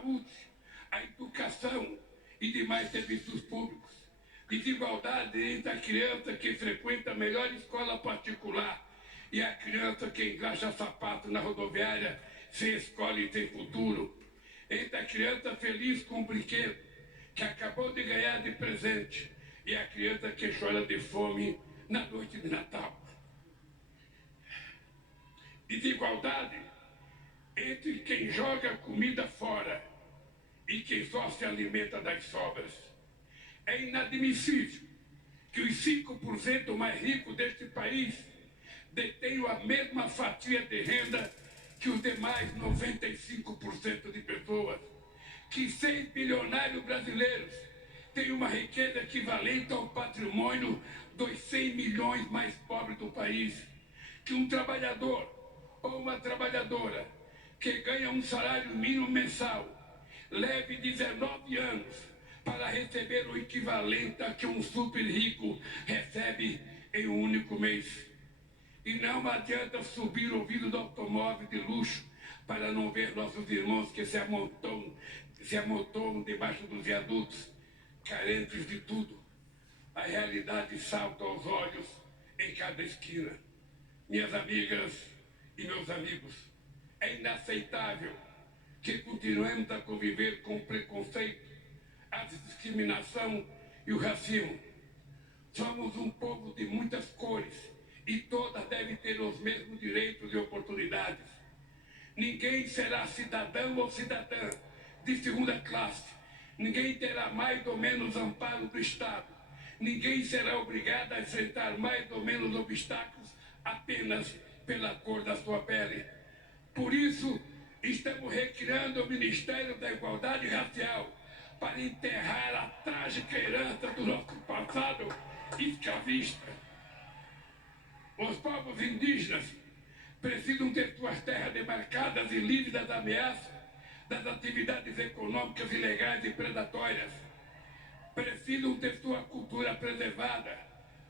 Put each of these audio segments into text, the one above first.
saúde, a educação e demais serviços públicos. Desigualdade entre a criança que frequenta a melhor escola particular e a criança que engraxa sapato na rodoviária sem escola e sem futuro. Entre a criança feliz com um brinquedo que acabou de ganhar de presente e a criança que chora de fome na noite de Natal. Desigualdade entre quem joga comida fora e quem só se alimenta das sobras. É inadmissível que os 5% mais ricos deste país detenham a mesma fatia de renda que os demais 95% de pessoas. Que 6 bilionários brasileiros têm uma riqueza equivalente ao patrimônio dos 100 milhões mais pobres do país. Que um trabalhador ou uma trabalhadora que ganha um salário mínimo mensal leve 19 anos para receber o equivalente a que um super rico recebe em um único mês. E não adianta subir o vidro do automóvel de luxo para não ver nossos irmãos que se amontoam debaixo dos viadutos, carentes de tudo. A realidade salta aos olhos em cada esquina. Minhas amigas e meus amigos, é inaceitável que continuemos a conviver com o preconceito, a discriminação e o racismo. Somos um povo de muitas cores e todas devem ter os mesmos direitos e oportunidades. Ninguém será cidadão ou cidadã de segunda classe. Ninguém terá mais ou menos amparo do Estado. Ninguém será obrigado a enfrentar mais ou menos obstáculos apenas pela cor da sua pele. Por isso, estamos recriando o Ministério da Igualdade Racial para enterrar a trágica herança do nosso passado escravista. Os povos indígenas precisam ter suas terras demarcadas e livres das ameaças das atividades econômicas ilegais e predatórias. Precisam ter sua cultura preservada,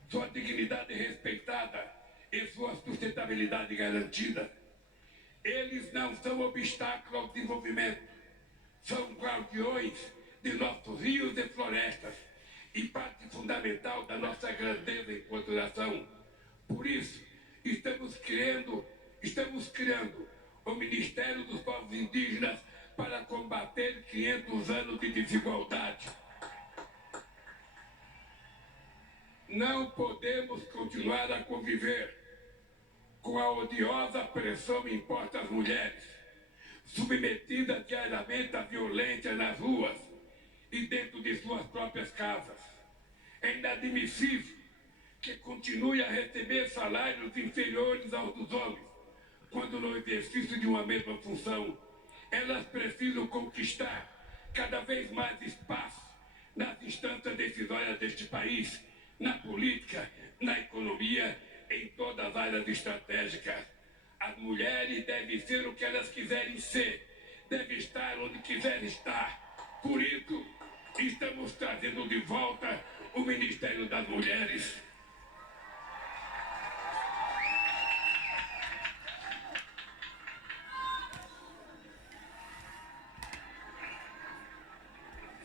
sua dignidade respeitada e sua sustentabilidade garantida. Eles não são obstáculo ao desenvolvimento, são guardiões de nossos rios e florestas e parte fundamental da nossa grandeza enquanto nação. Por isso, estamos criando o Ministério dos Povos Indígenas para combater 500 anos de desigualdade. Não podemos continuar a conviver com a odiosa pressão imposta às mulheres, submetidas diariamente à violência nas ruas e dentro de suas próprias casas. É inadmissível que continue a receber salários inferiores aos dos homens, quando no exercício de uma mesma função, elas precisam conquistar cada vez mais espaço nas instâncias decisórias deste país, na política, na economia, em todas as áreas estratégicas. As mulheres devem ser o que elas quiserem ser, devem estar onde quiserem estar. Por isso, estamos trazendo de volta o Ministério das Mulheres.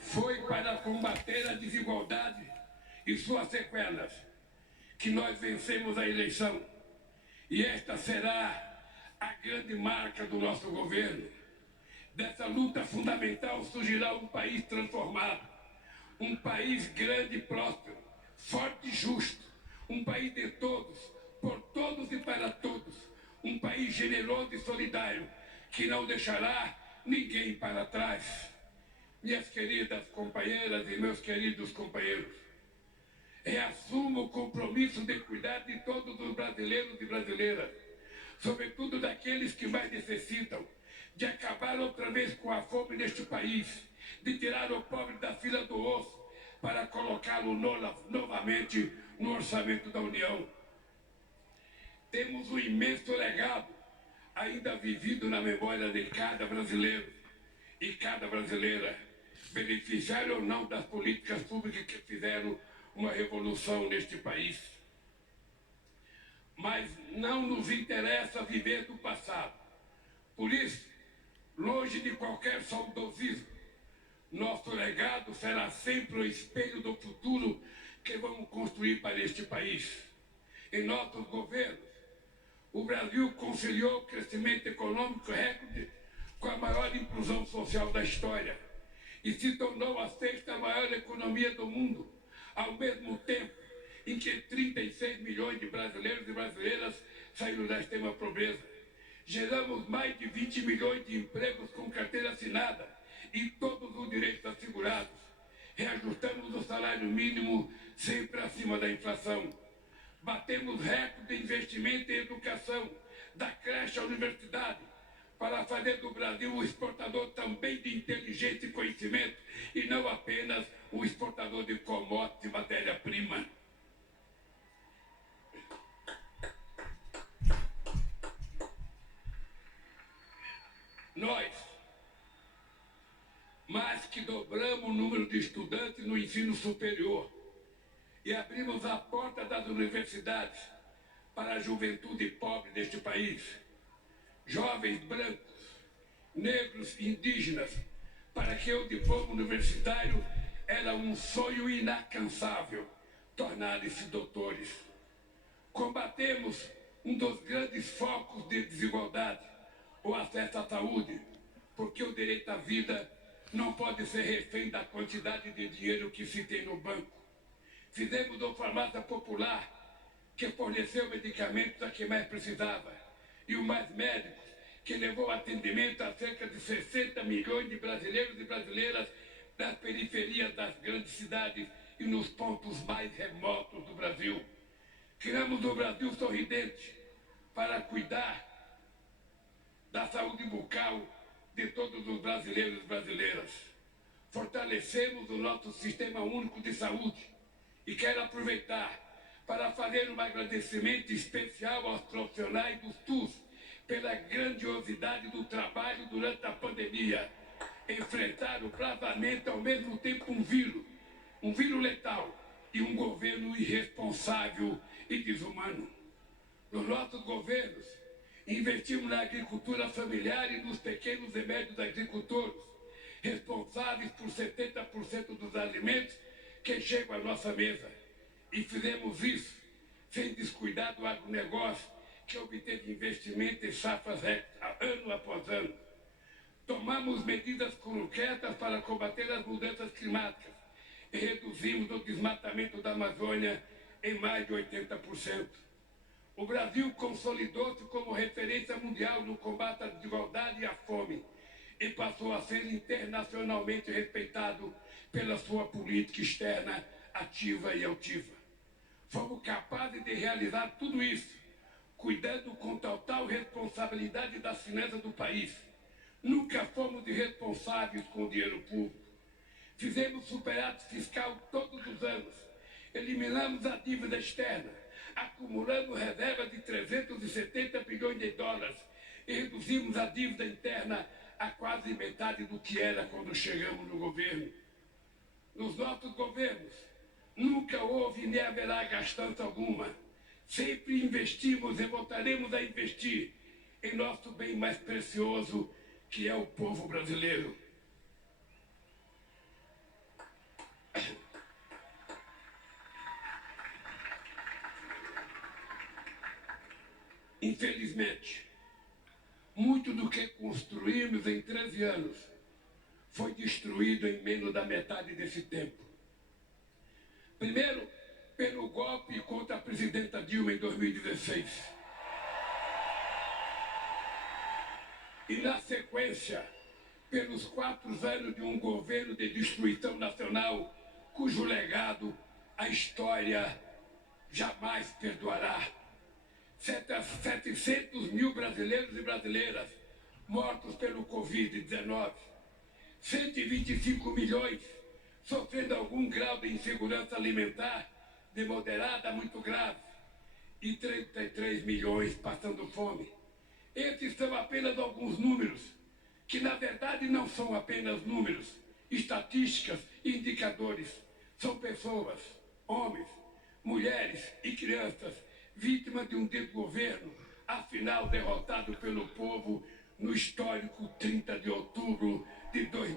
Foi para combater a desigualdade e suas sequelas que nós vencemos a eleição. E esta será a grande marca do nosso governo. Dessa luta fundamental surgirá um país transformado, um país grande e próspero, forte e justo, um país de todos, por todos e para todos, um país generoso e solidário, que não deixará ninguém para trás. Minhas queridas companheiras e meus queridos companheiros, reassumo o compromisso de cuidar de todos os brasileiros e brasileiras, sobretudo daqueles que mais necessitam, de acabar outra vez com a fome neste país, de tirar o pobre da fila do osso para colocá-lo novamente no orçamento da União. Temos um imenso legado ainda vivido na memória de cada brasileiro e cada brasileira, beneficiário ou não das políticas públicas que fizeram uma revolução neste país. Mas não nos interessa viver do passado. Por isso, Longe de qualquer saudosismo, nosso legado será sempre o espelho do futuro que vamos construir para este país. Em nossos governos, o Brasil conciliou o crescimento econômico recorde com a maior inclusão social da história e se tornou a sexta maior economia do mundo, ao mesmo tempo em que 36 milhões de brasileiros e brasileiras saíram da extrema pobreza. Geramos mais de 20 milhões de empregos com carteira assinada e todos os direitos assegurados. Reajustamos o salário mínimo sempre acima da inflação. Batemos recorde de investimento em educação, da creche à universidade, para fazer do Brasil um exportador também de inteligência e conhecimento, e não apenas um exportador de commodities e matéria-prima. Nós, mais que dobramos o número de estudantes no ensino superior e abrimos a porta das universidades para a juventude pobre deste país, jovens brancos, negros e indígenas, para que o diploma universitário era um sonho inalcançável, tornarem-se doutores. Combatemos um dos grandes focos de desigualdade, o acesso à saúde, porque o direito à vida não pode ser refém da quantidade de dinheiro que se tem no banco. Fizemos uma farmácia popular que forneceu medicamentos a quem mais precisava, e o Mais Médicos, que levou atendimento a cerca de 60 milhões de brasileiros e brasileiras nas periferias das grandes cidades e nos pontos mais remotos do Brasil. Criamos o Brasil Sorridente para cuidar da saúde bucal de todos os brasileiros e brasileiras. Fortalecemos o nosso Sistema Único de Saúde e quero aproveitar para fazer um agradecimento especial aos profissionais do SUS pela grandiosidade do trabalho durante a pandemia. Enfrentaram bravamente ao mesmo tempo um vírus letal e um governo irresponsável e desumano. Nos nossos governos, investimos na agricultura familiar e nos pequenos e médios agricultores, responsáveis por 70% dos alimentos que chegam à nossa mesa. E fizemos isso sem descuidar do agronegócio, que obteve investimento em safras ano após ano. Tomamos medidas concretas para combater as mudanças climáticas e reduzimos o desmatamento da Amazônia em mais de 80%. O Brasil consolidou-se como referência mundial no combate à desigualdade e à fome e passou a ser internacionalmente respeitado pela sua política externa ativa e altiva. Fomos capazes de realizar tudo isso, cuidando com total responsabilidade das finanças do país. Nunca fomos irresponsáveis com o dinheiro público. Fizemos superávit fiscal todos os anos, eliminamos a dívida externa, acumulamos reservas de 370 bilhões de dólares e reduzimos a dívida interna a quase metade do que era quando chegamos no governo. Nos nossos governos, nunca houve nem haverá gastança alguma. Sempre investimos e voltaremos a investir em nosso bem mais precioso, que é o povo brasileiro. Infelizmente, muito do que construímos em 13 anos foi destruído em menos da metade desse tempo. Primeiro, pelo golpe contra a presidenta Dilma em 2016. E, na sequência, pelos 4 anos de um governo de destruição nacional, cujo legado a história jamais perdoará. 700 mil brasileiros e brasileiras mortos pelo Covid-19. 125 milhões sofrendo algum grau de insegurança alimentar, de moderada a muito grave, e 33 milhões passando fome. Esses são apenas alguns números, que na verdade não são apenas números, estatísticas e indicadores. São pessoas, homens, mulheres e crianças, vítimas de um desgoverno, afinal derrotado pelo povo no histórico 30 de outubro de 2000.